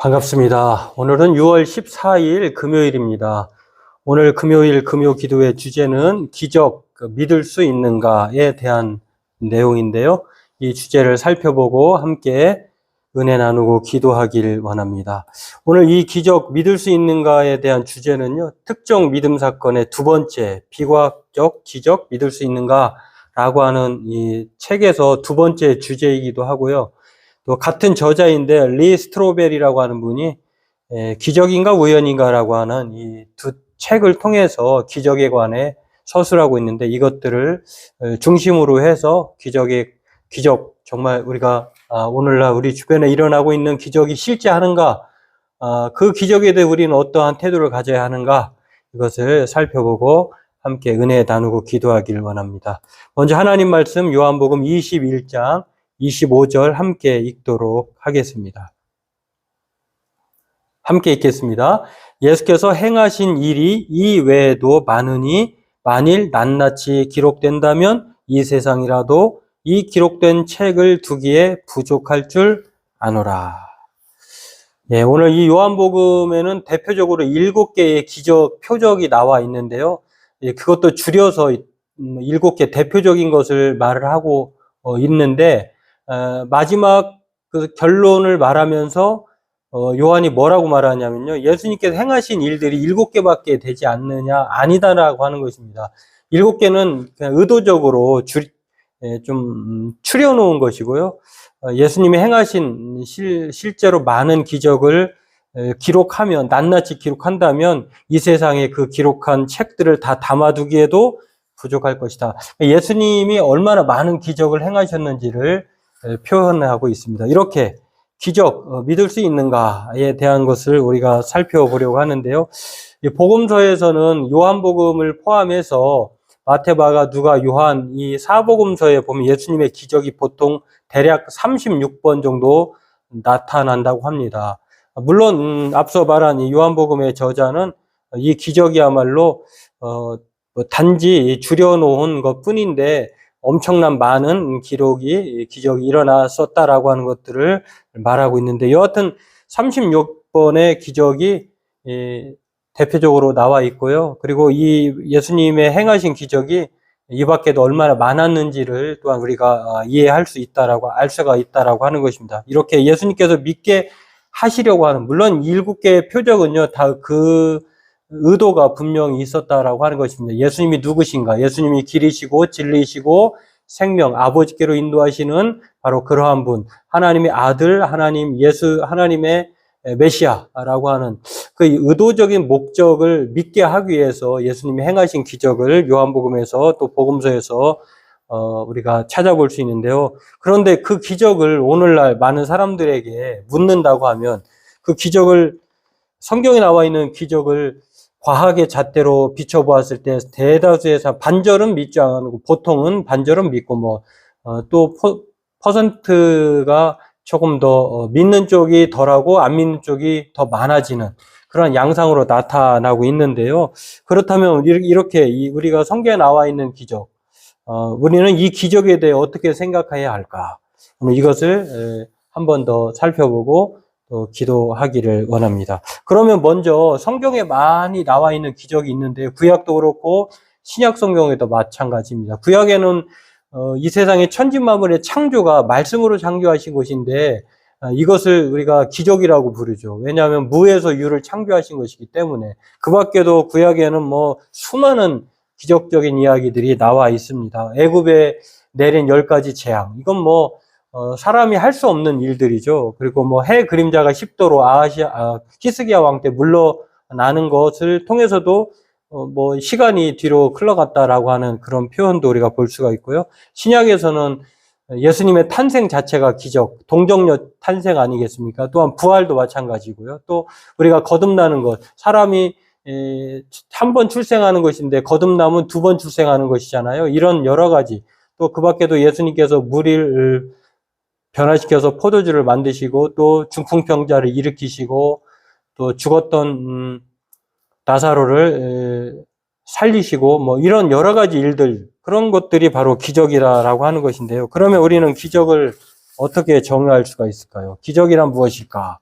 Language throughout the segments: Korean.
반갑습니다. 오늘은 6월 14일 금요일입니다. 오늘 금요일 금요 기도의 주제는 기적, 믿을 수 있는가에 대한 내용인데요. 이 주제를 살펴보고 함께 은혜 나누고 기도하길 원합니다. 오늘 이 기적, 믿을 수 있는가에 대한 주제는요, 특정 믿음 사건의 두 번째, 비과학적 기적, 믿을 수 있는가라고 하는 이 책에서 두 번째 주제이기도 하고요. 또 같은 저자인데 리 스트로벨이라고 하는 분이 기적인가 우연인가라고 하는 이 두 책을 통해서 기적에 관해 서술하고 있는데 이것들을 중심으로 해서 기적 정말 우리가 오늘날 우리 주변에 일어나고 있는 기적이 실제 하는가, 그 기적에 대해 우리는 어떠한 태도를 가져야 하는가, 이것을 살펴보고 함께 은혜 나누고 기도하기를 원합니다. 먼저 하나님 말씀 요한복음 21장 25절 함께 읽도록 하겠습니다. 함께 읽겠습니다. 예수께서 행하신 일이 이 외에도 많으니 만일 낱낱이 기록된다면 이 세상이라도 이 기록된 책을 두기에 부족할 줄 아노라. 예, 오늘 이 요한복음에는 대표적으로 7개의 기적 표적이 나와 있는데요. 그것도 줄여서 7개 대표적인 것을 말을 하고 있는데 마지막 그 결론을 말하면서 요한이 뭐라고 말하냐면요. 예수님께서 행하신 일들이 7개밖에 되지 않느냐? 아니다라고 하는 것입니다. 7개는 그냥 의도적으로 좀 추려놓은 것이고요. 예수님이 행하신 실제로 많은 기적을 기록하면, 낱낱이 기록한다면 이 세상에 그 기록한 책들을 다 담아두기에도 부족할 것이다. 예수님이 얼마나 많은 기적을 행하셨는지를 표현하고 있습니다. 이렇게 기적, 믿을 수 있는가에 대한 것을 우리가 살펴보려고 하는데요. 복음서에서는 요한복음을 포함해서 마태, 마가, 누가, 요한 이 사복음서에 보면 예수님의 기적이 보통 대략 36번 정도 나타난다고 합니다. 물론 앞서 말한 이 요한복음의 저자는 이 기적이야말로 단지 줄여놓은 것뿐인데 엄청난 많은 기적이 일어났었다라고 하는 것들을 말하고 있는데 여하튼 36번의 기적이 대표적으로 나와 있고요. 그리고 이 예수님의 행하신 기적이 이 밖에도 얼마나 많았는지를 또한 우리가 이해할 수 있다라고, 알 수가 있다라고 하는 것입니다. 이렇게 예수님께서 믿게 하시려고 하는, 물론 7개의 표적은요, 다 그 의도가 분명히 있었다라고 하는 것입니다. 예수님이 누구신가? 예수님이 길이시고 진리이시고 생명, 아버지께로 인도하시는 바로 그러한 분, 하나님의 아들, 하나님의 메시아라고 하는 그 의도적인 목적을 믿게 하기 위해서 예수님이 행하신 기적을 요한복음에서 또 복음서에서 우리가 찾아볼 수 있는데요. 그런데 그 기적을 오늘날 많은 사람들에게 묻는다고 하면 그 기적을, 성경에 나와 있는 기적을 과학의 잣대로 비춰보았을 때 대다수에서 반절은 믿지 않고 보통은 반절은 믿고 또 퍼센트가 조금 더 믿는 쪽이 덜하고 안 믿는 쪽이 더 많아지는 그런 양상으로 나타나고 있는데요. 그렇다면 이렇게 우리가 성경에 나와 있는 기적, 우리는 이 기적에 대해 어떻게 생각해야 할까? 오늘 이것을 한 번 더 살펴보고 또 기도하기를 원합니다. 그러면 먼저 성경에 많이 나와 있는 기적이 있는데 구약도 그렇고 신약 성경에도 마찬가지입니다. 구약에는 이 세상의 천지만물의 창조가 말씀으로 창조하신 것인데 이것을 우리가 기적이라고 부르죠. 왜냐하면 무에서 유를 창조하신 것이기 때문에. 그 밖에도 구약에는 수많은 기적적인 이야기들이 나와 있습니다. 애굽에 내린 10가지 재앙, 이건 사람이 할 수 없는 일들이죠. 그리고 해 그림자가 10도로 히스기야 왕 때 물러나는 것을 통해서도 시간이 뒤로 흘러갔다라고 하는 그런 표현도 우리가 볼 수가 있고요. 신약에서는 예수님의 탄생 자체가 기적, 동정녀 탄생 아니겠습니까? 또한 부활도 마찬가지고요. 또 우리가 거듭나는 것, 사람이 한 번 출생하는 것인데 거듭남은 2번 출생하는 것이잖아요. 이런 여러 가지. 또 그 밖에도 예수님께서 물을 변화시켜서 포도주를 만드시고 또 중풍병자를 일으키시고 또 죽었던 나사로를 살리시고 이런 여러 가지 일들, 그런 것들이 바로 기적이라고 하는 것인데요. 그러면 우리는 기적을 어떻게 정의할 수가 있을까요? 기적이란 무엇일까?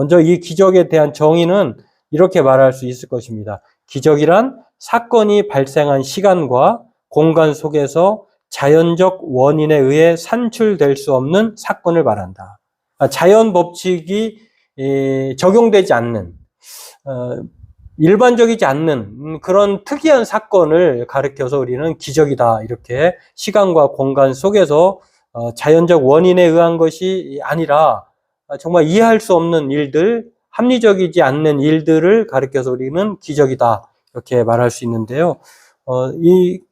먼저 이 기적에 대한 정의는 이렇게 말할 수 있을 것입니다. 기적이란 사건이 발생한 시간과 공간 속에서 자연적 원인에 의해 산출될 수 없는 사건을 말한다. 자연 법칙이 적용되지 않는, 일반적이지 않는 그런 특이한 사건을 가리켜서 우리는 기적이다. 이렇게 시간과 공간 속에서 자연적 원인에 의한 것이 아니라 정말 이해할 수 없는 일들, 합리적이지 않는 일들을 가리켜서 우리는 기적이다. 이렇게 말할 수 있는데요.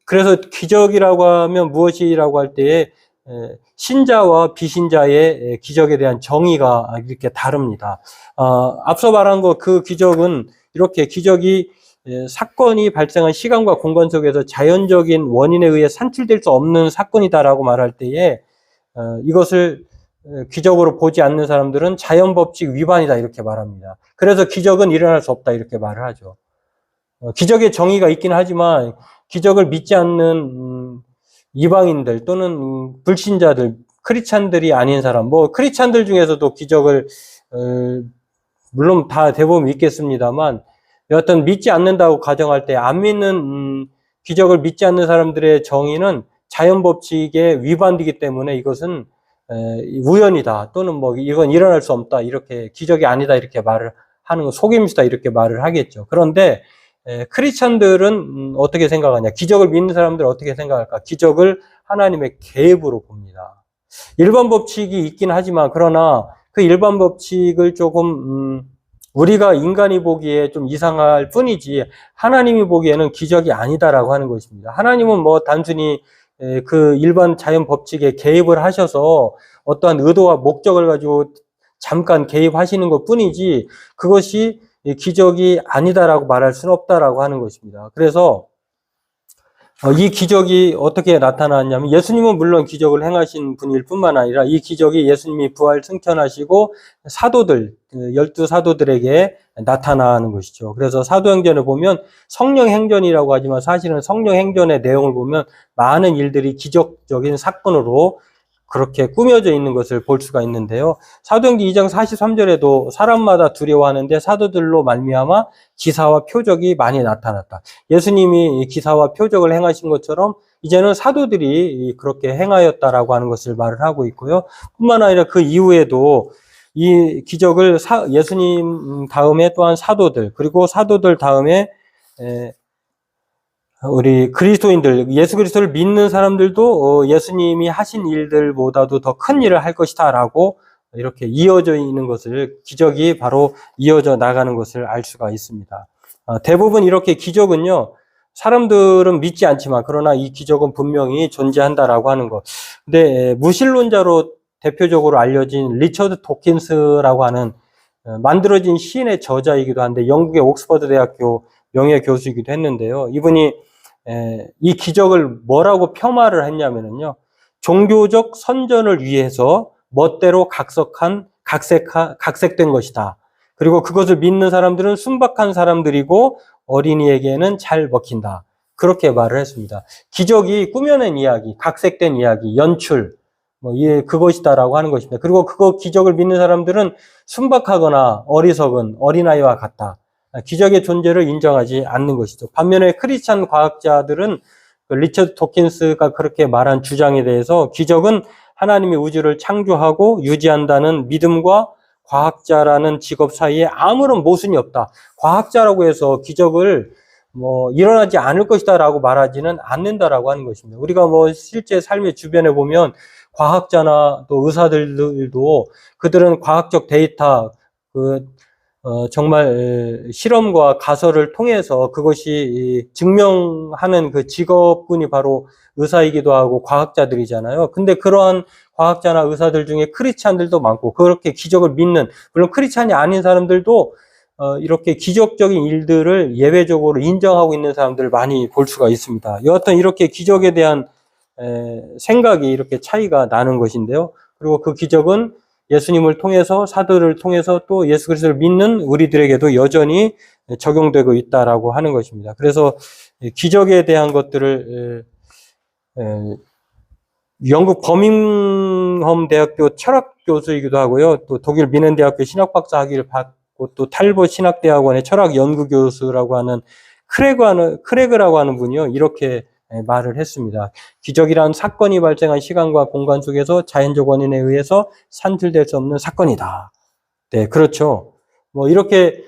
그래서 기적이라고 하면 무엇이라고 할 때에 신자와 비신자의 기적에 대한 정의가 이렇게 다릅니다. 앞서 말한 그 기적은 이렇게 기적이 사건이 발생한 시간과 공간 속에서 자연적인 원인에 의해 산출될 수 없는 사건이다라고 말할 때에 이것을 기적으로 보지 않는 사람들은 자연 법칙 위반이다 이렇게 말합니다. 그래서 기적은 일어날 수 없다 이렇게 말을 하죠. 기적의 정의가 있긴 하지만 기적을 믿지 않는 이방인들 또는 불신자들, 크리스찬들이 아닌 사람, 크리스찬들 중에서도 기적을 물론 다 대부분 믿겠습니다만 여하튼 믿지 않는다고 가정할 때 안 믿는 기적을 믿지 않는 사람들의 정의는 자연 법칙에 위반되기 때문에 이것은 우연이다 또는 이건 일어날 수 없다 이렇게 기적이 아니다 이렇게 말을 하는 거 속임수다 이렇게 말을 하겠죠. 그런데 크리스찬들은 어떻게 생각하냐? 기적을 믿는 사람들은 어떻게 생각할까? 기적을 하나님의 계획으로 봅니다. 일반 법칙이 있긴 하지만 그러나 그 일반 법칙을 조금 우리가 인간이 보기에 좀 이상할 뿐이지 하나님이 보기에는 기적이 아니다라고 하는 것입니다. 하나님은 단순히 그 일반 자연 법칙에 개입을 하셔서 어떠한 의도와 목적을 가지고 잠깐 개입하시는 것 뿐이지 그것이 기적이 아니다라고 말할 수는 없다라고 하는 것입니다. 그래서 이 기적이 어떻게 나타났냐면 예수님은 물론 기적을 행하신 분일 뿐만 아니라 이 기적이 예수님이 부활 승천하시고 사도들, 12사도들에게 나타나는 것이죠. 그래서 사도행전을 보면 성령행전이라고 하지만 사실은 성령행전의 내용을 보면 많은 일들이 기적적인 사건으로 그렇게 꾸며져 있는 것을 볼 수가 있는데요. 사도행전 2장 43절에도 사람마다 두려워하는데 사도들로 말미암아 기사와 표적이 많이 나타났다. 예수님이 기사와 표적을 행하신 것처럼 이제는 사도들이 그렇게 행하였다라고 하는 것을 말을 하고 있고요. 뿐만 아니라 그 이후에도 이 기적을 예수님 다음에 또한 사도들 그리고 사도들 다음에 우리 그리스도인들, 예수 그리스도를 믿는 사람들도 예수님이 하신 일들보다도 더 큰 일을 할 것이다라고 이렇게 이어져 있는 것을 기적이 바로 이어져 나가는 것을 알 수가 있습니다. 대부분 이렇게 기적은요. 사람들은 믿지 않지만 그러나 이 기적은 분명히 존재한다라고 하는 것. 근데 무신론자로 대표적으로 알려진 리처드 도킨스라고 하는 만들어진 시인의 저자이기도 한데 영국의 옥스퍼드 대학교 명예 교수이기도 했는데요. 이분이 이 기적을 뭐라고 폄하를 했냐면요. 종교적 선전을 위해서 멋대로 각색된 것이다. 그리고 그것을 믿는 사람들은 순박한 사람들이고 어린이에게는 잘 먹힌다. 그렇게 말을 했습니다. 기적이 꾸며낸 이야기, 각색된 이야기, 연출, 그것이다라고 하는 것입니다. 그리고 그거 기적을 믿는 사람들은 순박하거나 어리석은 어린아이와 같다. 기적의 존재를 인정하지 않는 것이죠. 반면에 크리스찬 과학자들은 리처드 도킨스가 그렇게 말한 주장에 대해서 기적은 하나님이 우주를 창조하고 유지한다는 믿음과 과학자라는 직업 사이에 아무런 모순이 없다. 과학자라고 해서 기적을 일어나지 않을 것이다라고 말하지는 않는다라고 하는 것입니다. 우리가 실제 삶의 주변에 보면 과학자나 또 의사들도 그들은 과학적 데이터, 정말 실험과 가설을 통해서 그것이 증명하는 그 직업군이 바로 의사이기도 하고 과학자들이잖아요. 근데 그러한 과학자나 의사들 중에 크리스찬들도 많고 그렇게 기적을 믿는, 물론 크리스찬이 아닌 사람들도 이렇게 기적적인 일들을 예외적으로 인정하고 있는 사람들을 많이 볼 수가 있습니다. 여하튼 이렇게 기적에 대한 생각이 이렇게 차이가 나는 것인데요. 그리고 그 기적은 예수님을 통해서 사도를 통해서 또 예수 그리스도를 믿는 우리들에게도 여전히 적용되고 있다라고 하는 것입니다. 그래서 기적에 대한 것들을 영국 버밍엄 대학교 철학 교수이기도 하고요. 또 독일 미넨 대학교 신학 박사 학위를 받고 또 탈보 신학대학원의 철학 연구 교수라고 하는 크레그라고 하는 분이요. 이렇게 말을 했습니다. 기적이란 사건이 발생한 시간과 공간 속에서 자연적 원인에 의해서 산출될 수 없는 사건이다. 네, 그렇죠. 뭐 이렇게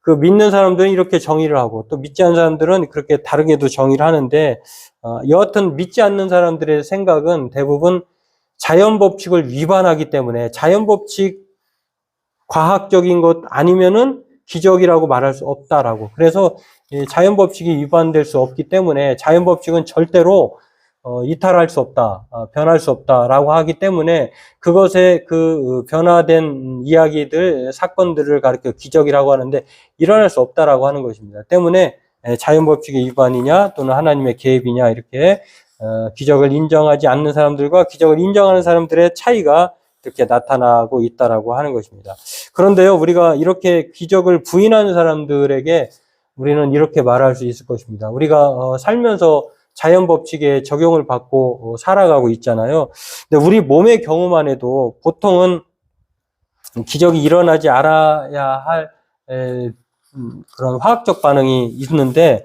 그 믿는 사람들은 이렇게 정의를 하고 또 믿지 않는 사람들은 그렇게 다르게도 정의를 하는데 여하튼 믿지 않는 사람들의 생각은 대부분 자연 법칙을 위반하기 때문에 자연 법칙 과학적인 것 아니면은 기적이라고 말할 수 없다라고. 그래서 자연 법칙이 위반될 수 없기 때문에 자연 법칙은 절대로 이탈할 수 없다, 변할 수 없다라고 하기 때문에 그것의 그 변화된 이야기들, 사건들을 가리켜 기적이라고 하는데 일어날 수 없다라고 하는 것입니다. 때문에 자연 법칙의 위반이냐 또는 하나님의 개입이냐 이렇게 기적을 인정하지 않는 사람들과 기적을 인정하는 사람들의 차이가 이렇게 나타나고 있다라고 하는 것입니다. 그런데요, 우리가 이렇게 기적을 부인하는 사람들에게 우리는 이렇게 말할 수 있을 것입니다. 우리가 살면서 자연 법칙에 적용을 받고 살아가고 있잖아요. 근데 우리 몸의 경우만 해도 보통은 기적이 일어나지 않아야 할 그런 화학적 반응이 있는데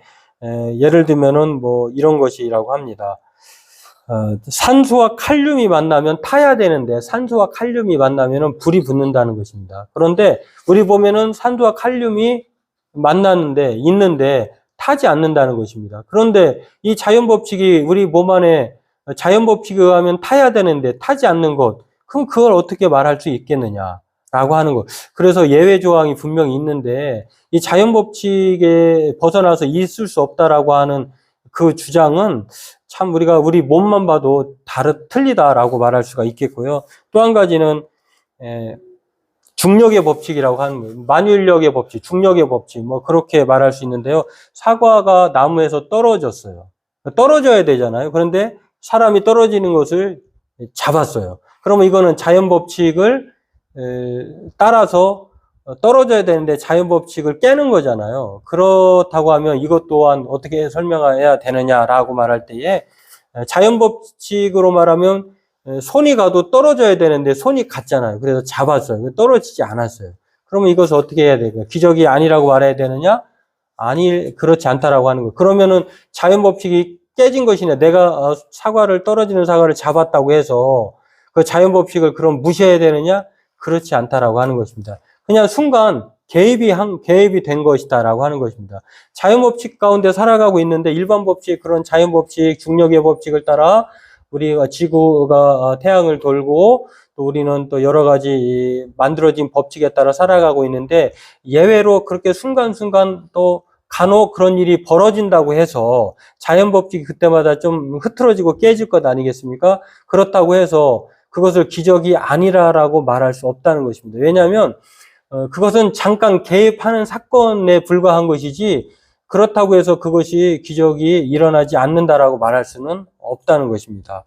예를 들면은 뭐 이런 것이라고 합니다. 산소와 칼륨이 만나면 타야 되는데 산소와 칼륨이 만나면은 불이 붙는다는 것입니다. 그런데 우리 보면은 산소와 칼륨이 있는데 타지 않는다는 것입니다. 그런데 이 자연 법칙이 우리 몸 안에 자연 법칙에 의하면 타야 되는데 타지 않는 것, 그럼 그걸 어떻게 말할 수 있겠느냐라고 하는 것. 그래서 예외 조항이 분명히 있는데 이 자연 법칙에 벗어나서 있을 수 없다라고 하는 그 주장은 참 우리가 우리 몸만 봐도 틀리다라고 말할 수가 있겠고요. 또 한 가지는 중력의 법칙이라고 하는 거예요. 만유인력의 법칙, 중력의 법칙, 뭐 그렇게 말할 수 있는데요. 사과가 나무에서 떨어졌어요. 떨어져야 되잖아요. 그런데 사람이 떨어지는 것을 잡았어요. 그러면 이거는 자연 법칙을 따라서 떨어져야 되는데 자연 법칙을 깨는 거잖아요. 그렇다고 하면 이것 또한 어떻게 설명해야 되느냐라고 말할 때에 자연 법칙으로 말하면 손이 가도 떨어져야 되는데 손이 갔잖아요. 그래서 잡았어요. 떨어지지 않았어요. 그러면 이것을 어떻게 해야 될까요? 기적이 아니라고 말해야 되느냐? 그렇지 않다라고 하는 거예요. 그러면은 자연 법칙이 깨진 것이냐? 내가 떨어지는 사과를 잡았다고 해서 그 자연 법칙을 그럼 무시해야 되느냐? 그렇지 않다라고 하는 것입니다. 그냥 순간 개입이 된 것이다라고 하는 것입니다. 자연 법칙 가운데 살아가고 있는데 일반 법칙, 그런 자연 법칙, 중력의 법칙을 따라 우리가 지구가 태양을 돌고 또 우리는 또 여러 가지 만들어진 법칙에 따라 살아가고 있는데 예외로 그렇게 순간순간 또 간혹 그런 일이 벌어진다고 해서 자연 법칙이 그때마다 좀 흐트러지고 깨질 것 아니겠습니까? 그렇다고 해서 그것을 기적이 아니라라고 말할 수 없다는 것입니다. 왜냐하면 그것은 잠깐 개입하는 사건에 불과한 것이지 그렇다고 해서 그것이 기적이 일어나지 않는다라고 말할 수는 없다는 것입니다.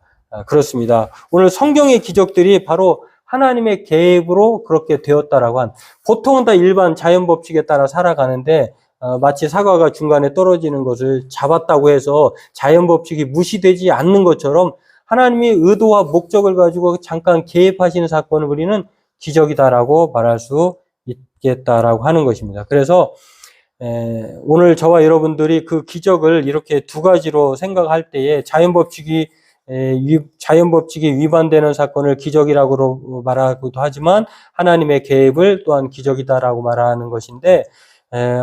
그렇습니다. 오늘 성경의 기적들이 바로 하나님의 개입으로 그렇게 되었다라고 보통은 다 일반 자연 법칙에 따라 살아가는데 마치 사과가 중간에 떨어지는 것을 잡았다고 해서 자연 법칙이 무시되지 않는 것처럼 하나님이 의도와 목적을 가지고 잠깐 개입하시는 사건을 우리는 기적이다라고 말할 수 있겠다라고 하는 것입니다. 그래서 오늘 저와 여러분들이 그 기적을 이렇게 두 가지로 생각할 때에 자연 법칙이 위반되는 사건을 기적이라고 말하기도 하지만 하나님의 개입을 또한 기적이다라고 말하는 것인데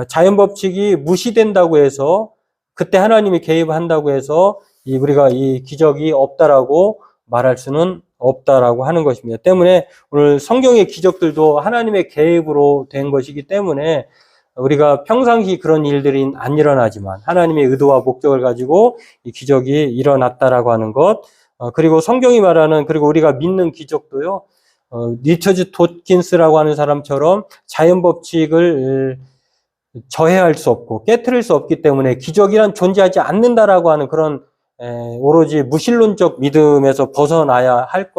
자연 법칙이 무시된다고 해서 그때 하나님이 개입한다고 해서 우리가 이 기적이 없다라고 말할 수는 없다라고 하는 것입니다. 때문에 오늘 성경의 기적들도 하나님의 개입으로 된 것이기 때문에 우리가 평상시 그런 일들이 안 일어나지만 하나님의 의도와 목적을 가지고 이 기적이 일어났다라고 하는 것, 그리고 성경이 말하는, 그리고 우리가 믿는 기적도요, 리처드 도킨스라고 하는 사람처럼 자연 법칙을 저해할 수 없고 깨트릴 수 없기 때문에 기적이란 존재하지 않는다라고 하는 그런 오로지 무신론적 믿음에서 벗어나야 할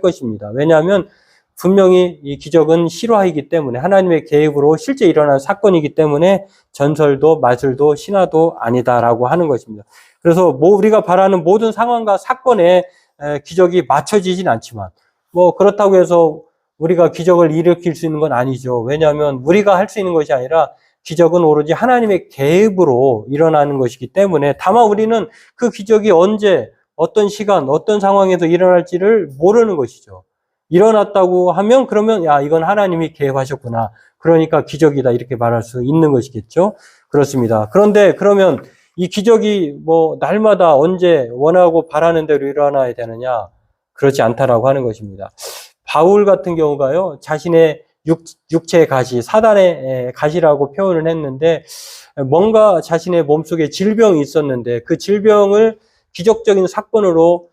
것입니다. 왜냐하면 분명히 이 기적은 실화이기 때문에 하나님의 개입으로 실제 일어난 사건이기 때문에 전설도 마술도 신화도 아니다라고 하는 것입니다. 그래서 뭐 우리가 바라는 모든 상황과 사건에 기적이 맞춰지진 않지만 뭐 그렇다고 해서 우리가 기적을 일으킬 수 있는 건 아니죠. 왜냐하면 우리가 할 수 있는 것이 아니라 기적은 오로지 하나님의 계획으로 일어나는 것이기 때문에 다만 우리는 그 기적이 언제, 어떤 시간, 어떤 상황에서 일어날지를 모르는 것이죠. 일어났다고 하면 그러면 야, 이건 하나님이 계획하셨구나. 그러니까 기적이다. 이렇게 말할 수 있는 것이겠죠. 그렇습니다. 그런데 그러면 이 기적이 뭐 날마다 언제 원하고 바라는 대로 일어나야 되느냐? 그렇지 않다라고 하는 것입니다. 바울 같은 경우가요, 자신의 육체의 가시, 사단의 가시라고 표현을 했는데, 뭔가 자신의 몸속에 질병이 있었는데, 그 질병을 기적적인 사건으로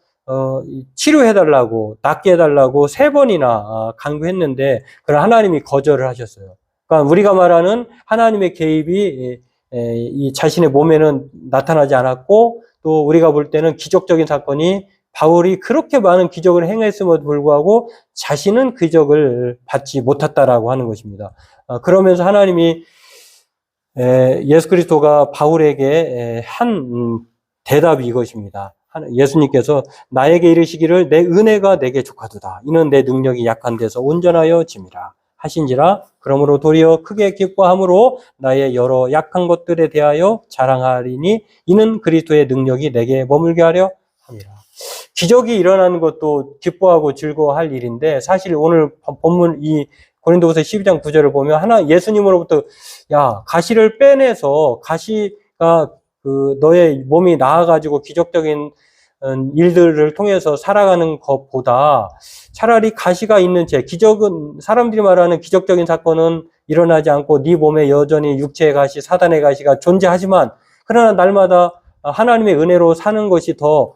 치료해달라고, 낫게 해달라고 3번이나 간구했는데, 그걸 하나님이 거절을 하셨어요. 그러니까 우리가 말하는 하나님의 개입이 이 자신의 몸에는 나타나지 않았고, 또 우리가 볼 때는 기적적인 사건이 바울이 그렇게 많은 기적을 행했음에도 불구하고 자신은 기적을 받지 못했다라고 하는 것입니다. 그러면서 하나님이 예수 그리스도가 바울에게 한 대답이 이것입니다. 예수님께서 나에게 이르시기를 내 은혜가 내게 족하도다. 이는 내 능력이 약한 데서 온전하여 짐이라 하신지라. 그러므로 도리어 크게 기뻐함으로 나의 여러 약한 것들에 대하여 자랑하리니 이는 그리스도의 능력이 내게 머물게 하려 함이라. 기적이 일어나는 것도 기뻐하고 즐거워할 일인데 사실 오늘 본문 이 고린도후서 12장 9절을 보면 예수님으로부터 야, 가시를 빼내서 가시가 그 너의 몸이 나아가지고 기적적인 일들을 통해서 살아가는 것보다 차라리 가시가 있는 채 기적은 사람들이 말하는 기적적인 사건은 일어나지 않고 네 몸에 여전히 육체의 가시, 사단의 가시가 존재하지만 그러나 날마다 하나님의 은혜로 사는 것이 더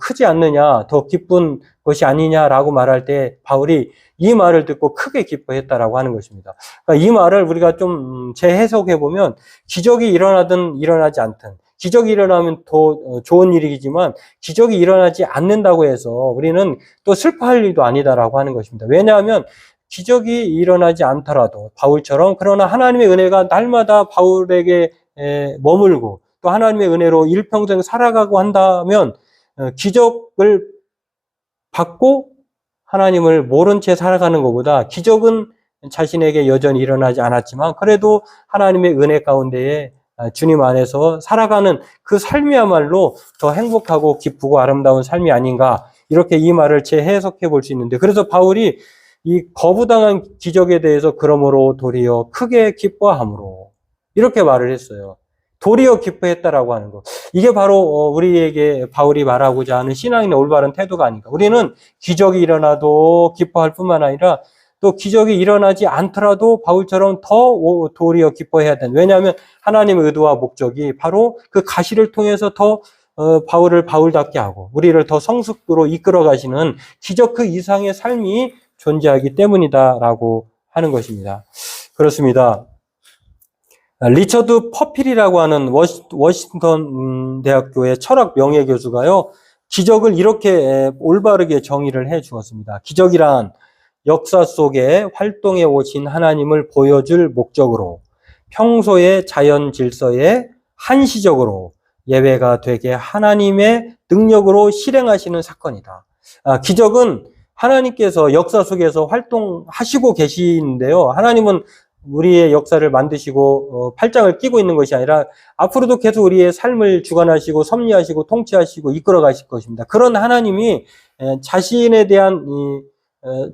크지 않느냐, 더 기쁜 것이 아니냐라고 말할 때 바울이 이 말을 듣고 크게 기뻐했다라고 하는 것입니다. 그러니까 이 말을 우리가 좀 재해석해 보면 기적이 일어나든 일어나지 않든 기적이 일어나면 더 좋은 일이지만 기적이 일어나지 않는다고 해서 우리는 또 슬퍼할 일도 아니다라고 하는 것입니다. 왜냐하면 기적이 일어나지 않더라도 바울처럼 그러나 하나님의 은혜가 날마다 바울에게 머물고 또 하나님의 은혜로 일평생 살아가고 한다면 기적을 받고 하나님을 모른 채 살아가는 것보다 기적은 자신에게 여전히 일어나지 않았지만 그래도 하나님의 은혜 가운데에 주님 안에서 살아가는 그 삶이야말로 더 행복하고 기쁘고 아름다운 삶이 아닌가 이렇게 이 말을 재해석해 볼 수 있는데 그래서 바울이 이 거부당한 기적에 대해서 그러므로 도리어 크게 기뻐함으로 이렇게 말을 했어요. 도리어 기뻐했다라고 하는 것. 이게 바로 우리에게 바울이 말하고자 하는 신앙인의 올바른 태도가 아닌가. 우리는 기적이 일어나도 기뻐할 뿐만 아니라 또 기적이 일어나지 않더라도 바울처럼 더 도리어 기뻐해야 된다. 왜냐하면 하나님의 의도와 목적이 바로 그 가시를 통해서 더 바울을 바울답게 하고 우리를 더 성숙으로 이끌어 가시는 기적 그 이상의 삶이 존재하기 때문이다라고 하는 것입니다. 그렇습니다. 리처드 퍼필이라고 하는 워싱턴 대학교의 철학 명예교수가요, 기적을 이렇게 올바르게 정의를 해 주었습니다. 기적이란 역사 속에 활동해 오신 하나님을 보여줄 목적으로 평소의 자연 질서에 한시적으로 예외가 되게 하나님의 능력으로 실행하시는 사건이다. 기적은 하나님께서 역사 속에서 활동하시고 계시는데요. 하나님은 우리의 역사를 만드시고 팔짱을 끼고 있는 것이 아니라 앞으로도 계속 우리의 삶을 주관하시고 섭리하시고 통치하시고 이끌어 가실 것입니다. 그런 하나님이 자신에 대한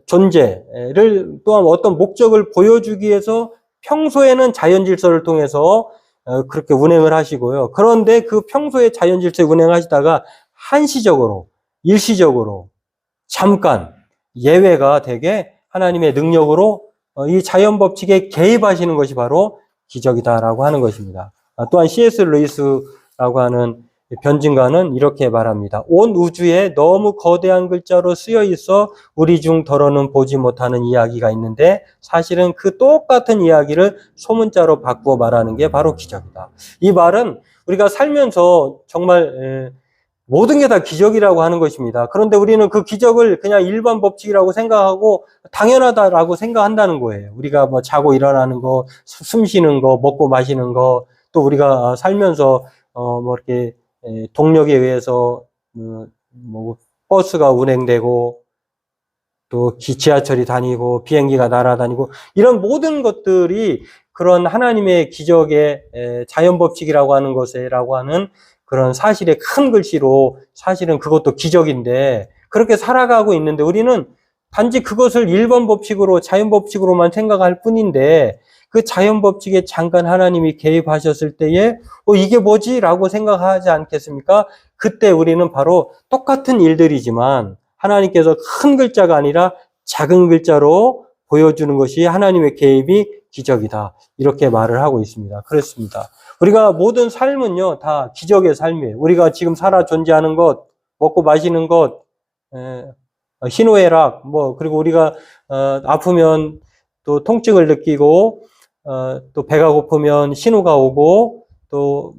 존재를 또한 어떤 목적을 보여주기 위해서 평소에는 자연 질서를 통해서 그렇게 운행을 하시고요. 그런데 그 평소에 자연 질서에 운행하시다가 한시적으로 일시적으로 잠깐 예외가 되게 하나님의 능력으로 이 자연 법칙에 개입하시는 것이 바로 기적이다라고 하는 것입니다. 또한 C.S. 루이스라고 하는 변증가는 이렇게 말합니다. 온 우주에 너무 거대한 글자로 쓰여 있어 우리 중 더러는 보지 못하는 이야기가 있는데 사실은 그 똑같은 이야기를 소문자로 바꾸어 말하는 게 바로 기적이다. 이 말은 우리가 살면서 정말 모든 게 다 기적이라고 하는 것입니다. 그런데 우리는 그 기적을 그냥 일반 법칙이라고 생각하고 당연하다라고 생각한다는 거예요. 우리가 뭐 자고 일어나는 거, 숨 쉬는 거, 먹고 마시는 거, 또 우리가 살면서 뭐 이렇게 동력에 의해서 뭐 버스가 운행되고 또 지하철이 다니고 비행기가 날아다니고 이런 모든 것들이 그런 하나님의 기적의 자연 법칙이라고 하는 것이라고 하는 그런 사실의 큰 글씨로 사실은 그것도 기적인데 그렇게 살아가고 있는데 우리는 단지 그것을 일반 법칙으로 자연 법칙으로만 생각할 뿐인데 그 자연 법칙에 잠깐 하나님이 개입하셨을 때에 이게 뭐지? 라고 생각하지 않겠습니까? 그때 우리는 바로 똑같은 일들이지만 하나님께서 큰 글자가 아니라 작은 글자로 보여주는 것이 하나님의 개입이 기적이다. 이렇게 말을 하고 있습니다. 그렇습니다. 우리가 모든 삶은요, 다 기적의 삶이에요. 우리가 지금 살아 존재하는 것, 먹고 마시는 것, 희노애락, 그리고 우리가, 아프면 또 통증을 느끼고, 또 배가 고프면 신호가 오고, 또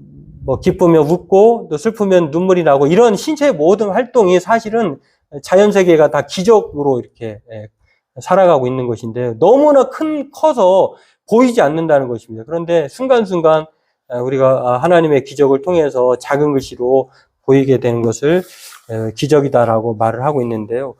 기쁘면 웃고, 또 슬프면 눈물이 나고, 이런 신체의 모든 활동이 사실은 자연세계가 다 기적으로 이렇게 살아가고 있는 것인데, 너무나 커서 보이지 않는다는 것입니다. 그런데 순간순간 우리가 하나님의 기적을 통해서 작은 글씨로 보이게 되는 것을 기적이다라고 말을 하고 있는데요.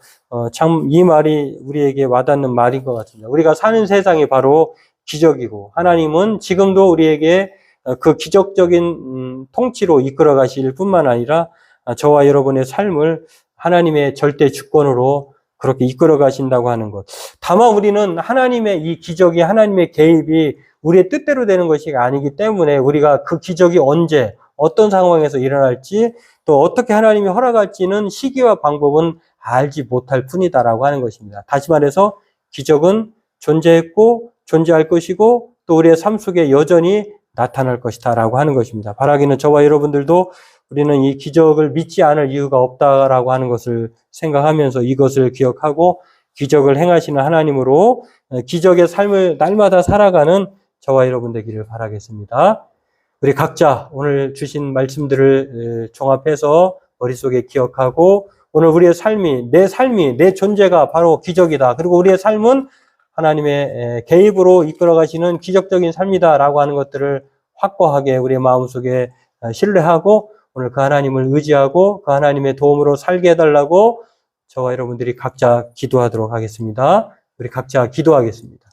참 이 말이 우리에게 와닿는 말인 것 같습니다. 우리가 사는 세상이 바로 기적이고 하나님은 지금도 우리에게 그 기적적인 통치로 이끌어 가실 뿐만 아니라 저와 여러분의 삶을 하나님의 절대 주권으로 그렇게 이끌어 가신다고 하는 것. 다만 우리는 하나님의 이 기적이 하나님의 개입이 우리의 뜻대로 되는 것이 아니기 때문에 우리가 그 기적이 언제 어떤 상황에서 일어날지 또 어떻게 하나님이 허락할지는 시기와 방법은 알지 못할 뿐이다라고 하는 것입니다. 다시 말해서 기적은 존재했고 존재할 것이고 또 우리의 삶 속에 여전히 나타날 것이다라고 하는 것입니다. 바라기는 저와 여러분들도 우리는 이 기적을 믿지 않을 이유가 없다라고 하는 것을 생각하면서 이것을 기억하고 기적을 행하시는 하나님으로 기적의 삶을 날마다 살아가는 저와 여러분 되기를 바라겠습니다. 우리 각자 오늘 주신 말씀들을 종합해서 머릿속에 기억하고 오늘 우리의 삶이, 내 존재가 바로 기적이다. 그리고 우리의 삶은 하나님의 개입으로 이끌어가시는 기적적인 삶이다라고 하는 것들을 확고하게 우리의 마음속에 신뢰하고 오늘 그 하나님을 의지하고 그 하나님의 도움으로 살게 해달라고 저와 여러분들이 각자 기도하도록 하겠습니다. 우리 각자 기도하겠습니다.